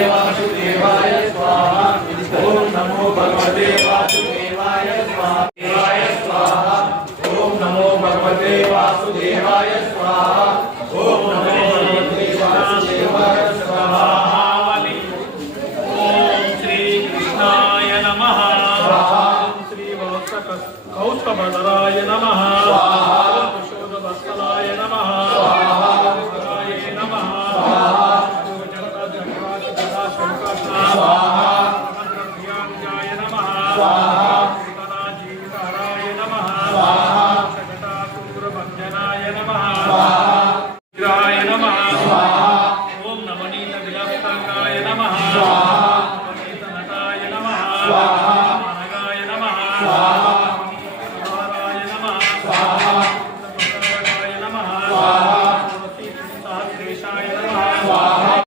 वासुदेवाय स्वाहा ओम नमो भगवते वासुदेवाय स्वाहा ओम नमो भगवते वासुदेवाय स्वाहा ओम नमो भगवते वासुदेवाय स्वाहा ओम श्री कृष्णाय नमः स्वाहा श्री कौस्तभधराय नमः स्वाहा शोधवत्सलाय नमः स्वाहा नमः स्वाहा ध्यानाय नमः स्वाहा जीवितहराय नमः स्वाहा जटासुरभञ्जनाय नमः स्वाहा विग्रहाय नमः स्वाहा ओम नवनीत विलसङ्गाय नमः स्वाहा नवनीत नटाय नमः स्वाहा अनगाय नमः स्वाहा नमः स्वाहा नमः स्वाहा सहस्रेशाय नमः स्वाहा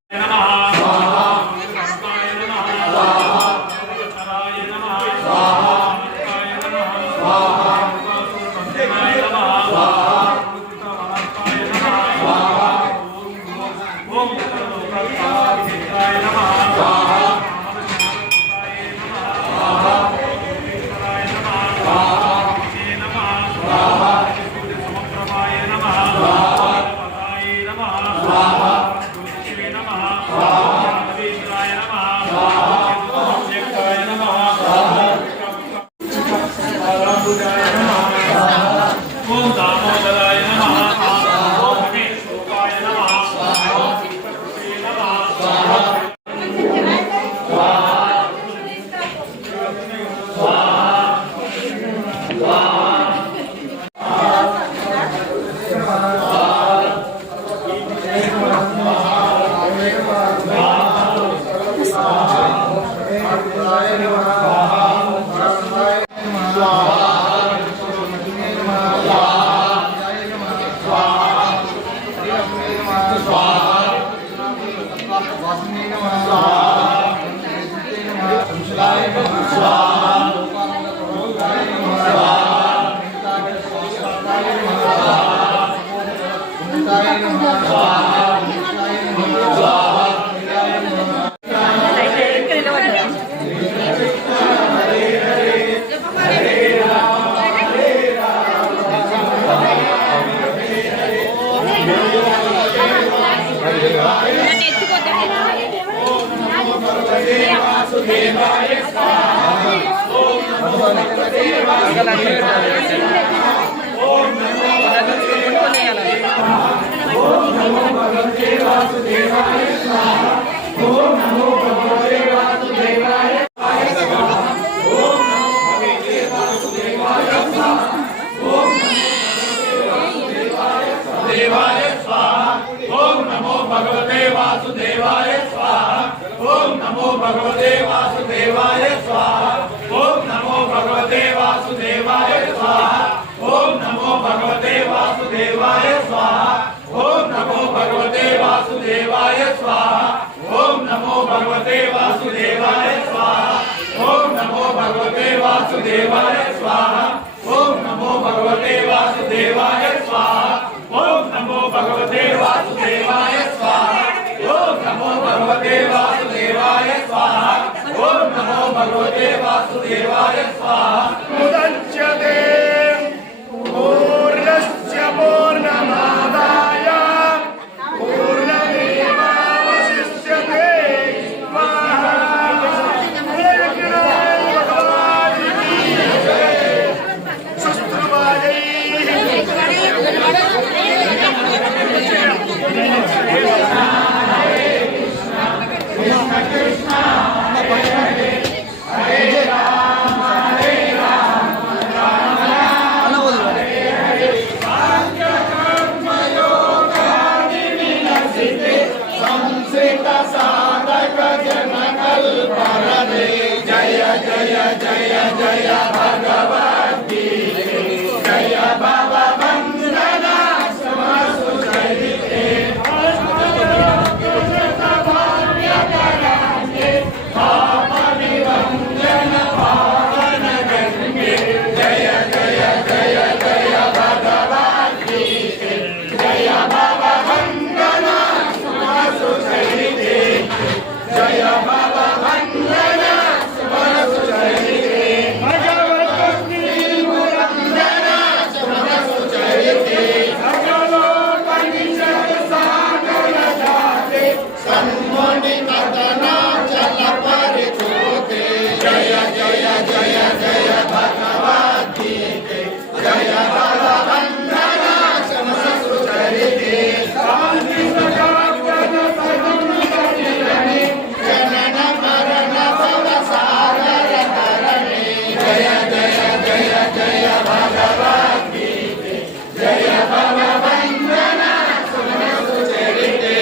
वासुदेवाय स्वाहा ओम नमो भगवते वासुदेवाय स्वाहा ओम नमो भगवते वासुदेवाय स्वाहा ओम नमो भगवते वासुदेवाय स्वाहा ओम नमो भगवते वासुदेवाय स्वाहा ओम नमो भगवते वासुदेवाय स्वाहा ओम नमो भगवते वासुदेवाय स्वाहा ओम नमो भगवते वासुदेवाय स्वाहा ओम नमो भगवते वासुदेवाय स्वाहा ओम नमो भगवते वासुदेवाय स्वाहा ओम नमो भगवते वासुदेवाय स्वाहा मुदच्यते पूर्णस्य पूर्णमादाय पूर्णमेवावशिष्यते स्वाहा షణ్ముని కథనాచల పరిచూతే జయ జయ జయ జయ భగవద్గీతే జయ భగవందన సమసుచరితే శాంతి సదాత్మన సర్వముఖిరణి జనన మరణ భవ సాగర తరణి జయ జయ జయ జయ భగవద్గీతే జయ భగవందన సమసుచరితే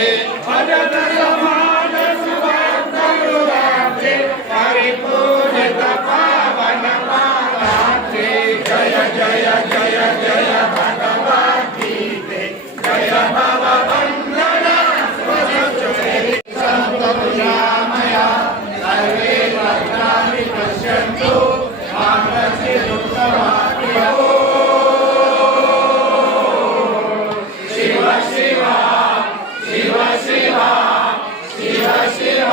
భజన సమాన సువర్ణరురాత్రి పరిపూర్ణత పావన పారాత్రి జయ జయ జయ జయ భగవద్గీతే జయ భగవందన సమసుచరితే సంతోషామయ సర్వే భద్రాణి పశ్యంతు మా కచ్చిదుత్తమాని శివ శివ శివ శివ శివ శివ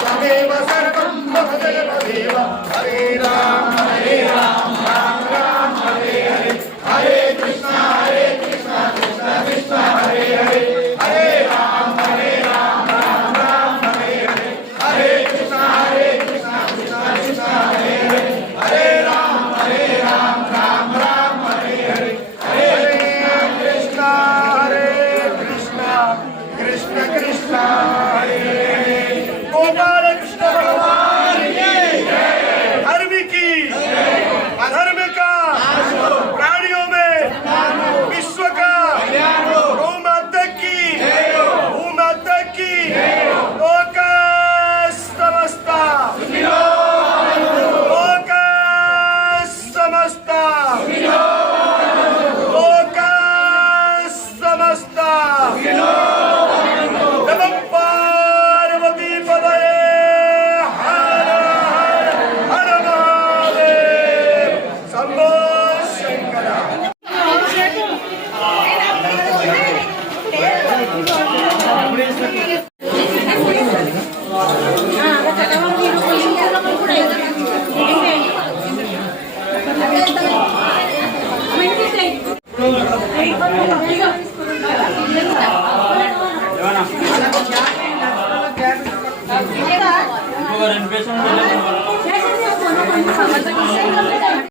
त्वमेव सर्वं मम देव हरे राम राम राम हरे हरे हरे कृष्णा कृष्णा कृष्णा हरे हरे हरे राम राम राम हरे हरे हरे कृष्णा कृष्णा कृष्णा हरे हरे हरे राम राम राम हरे हरे हरे कृष्णा कृष्ण कृष्ण हरे गोपाल कृष्ण भगवान की धर्म की अधर्म का प्राणियों में विश्व का गौ माता की भूमाता की लोक समस्ता लोक समस्ता लोक समस्ता कंप्लीट आहे